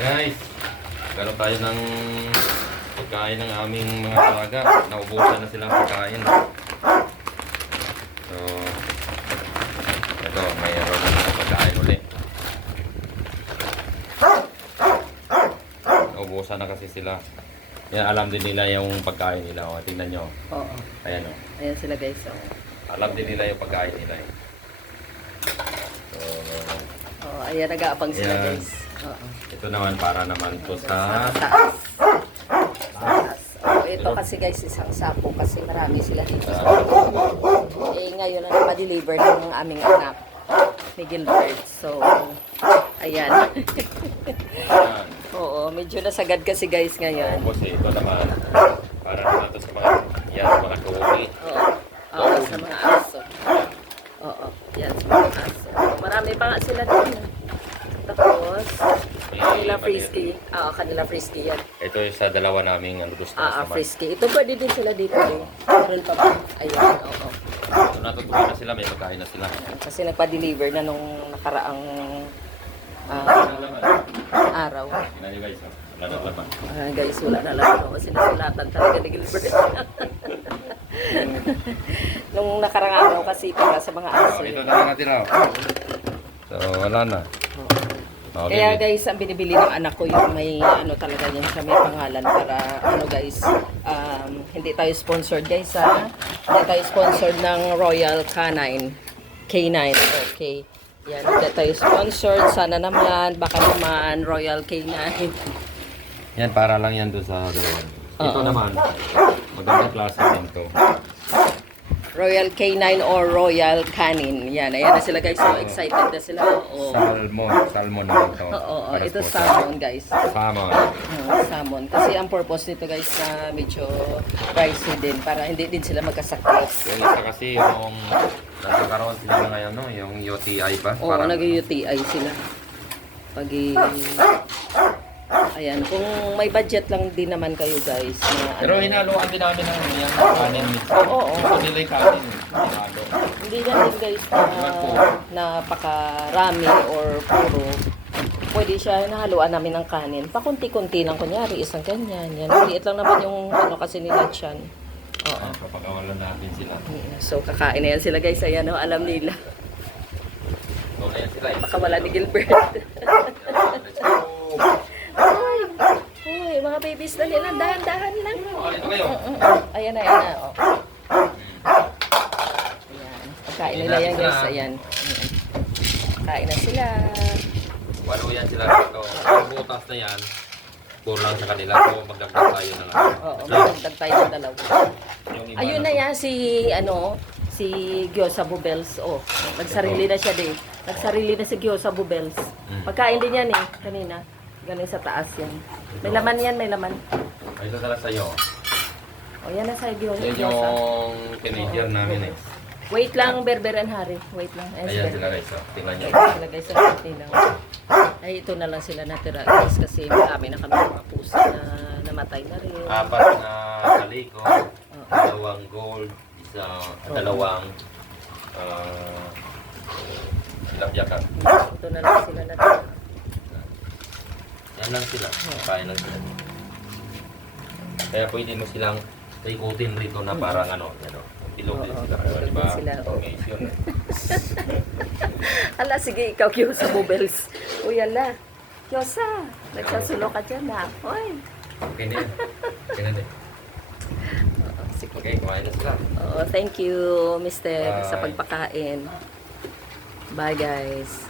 Guys, meron tayo ng pagkain ng aming mga talaga. Naubusan na silang pagkain. So, ito, mayroon na pagkain ulit. Naubusan na kasi sila. Yan, alam din nila yung pagkain nila. O, tingnan nyo. Oo. Ayan o. Ayan sila guys. Alam din nila yung pagkain nila eh. So, Ayan, nag-aabang sila Ayan. guys. Oo. ito naman para naman to sa... Taas. Ito kasi guys, isang sako kasi marami sila dito. Ngayon na napadeliver ng aming anak ni Gilbert. So, ayan. Ayan. Oo, medyo nasagad kasi guys ngayon. Tapos ito naman, para naman to sa mga, yan, mga tuwi. Oo, sa mga aso. Oo, yan, sa mga aso. Marami pa nga sila dito. Tapos, kanila frisky. Kanila frisky yan. Ito yung sa dalawa naming gusto naman. Frisky. Ito pwede din sila dito eh. Meron pa ba? Ayun, oo. So, natutuwa na sila, may pagkain na sila. Kasi nagpa-deliver na nung nakaraang araw. Tingnan nyo guys, wala na laman. Guys, wala na lang ako. Sinasulatan talaga ni Gilbert. Nung nakaraang araw kasi para sa mga aso. Ito na lang natira. So, wala na. Okay. Kaya guys, ang binibili ng anak ko yung may ano talaga yan siya, may pangalan para ano guys, hindi tayo sponsored guys ha. Hindi tayo sponsored ng Royal Canine. K9, okay. Yan, hindi tayo sponsored. Sana naman, baka naman Royal K9. Yan, para lang yan doon sa dalawa. Ito naman, magandang klase din to. Royal K9 or Royal Canin. Yan, ayan na sila guys. So excited na sila. Oo. Salmon naman to. Oo, ito salmon guys. Salmon. Salmon. Kasi ang purpose nito guys na medyo pricey din para hindi din sila magkasakit. Yung isa kasi yung nagkakaroon sila na ngayon, no? Yung UTI ba? Oo, nag-UTI sila. Ayan, kung may budget lang din naman kayo guys. Na, Pero hinaluan din namin ng yung kanin mix. Oo. Ito nila yung kanin. Hinalo. Hindi na din guys na napakarami or puro. Pwede siya nahaluan namin ng kanin. Pakunti-kunti lang kunyari, isang ganyan. Yan, maliit lang naman yung ano kasi nila dyan. Oo. Papagawalan natin sila. So, kakain na yan sila guys. Ayan, alam nila. So, ayan sila. Baka wala ni Gilbert. Let's go. Uy, mga babies na nila. Dahan-dahan lang. Alito kayo. Ayan na, ayan na. Oh. Ayan. Pagkain nila yan guys. Ayan. Kain na sila. Walo yan sila dito. Ang butas na yan, puro lang sa kanila. So, magdagdag tayo ng Oo, magdagdag tayo ng dalawa. yung iba Ayun na yan si Gyosa Bubels. Oh, nagsarili na siya din. Nagsarili na si Gyosa Bubels. Pagkain din yan eh, kanina. Ganun sa taas yan. May laman yan, may laman. Ito talaga sa'yo. Oh, yan na sa Gyosa. Yan yung teenager namin eh. Wait lang, Berber and Harry. Wait lang. Ayan sila guys. Tingnan nyo. Sila guys, sa lang. Ay, ito na lang sila natira guys kasi marami na kami mga pusa na namatay na rin. Apat na kaliko, dalawang gold, dalawang tilapyakan. Ito na lang sila natira. Yan lang sila. Kain lang sila. Kaya pwede mo silang ikutin rito na parang ano. Pilog din sila. Diba? Sila. Formation. Ala, sige, ikaw Gyosa Bubels. Uy, ala. Gyosa, nagsasulo ka dyan ha. Uy. Okay na yan. Okay na din. Sige. Okay, kumain na sila. Thank you, Mister, sa Bye. pagpakain. Bye, guys.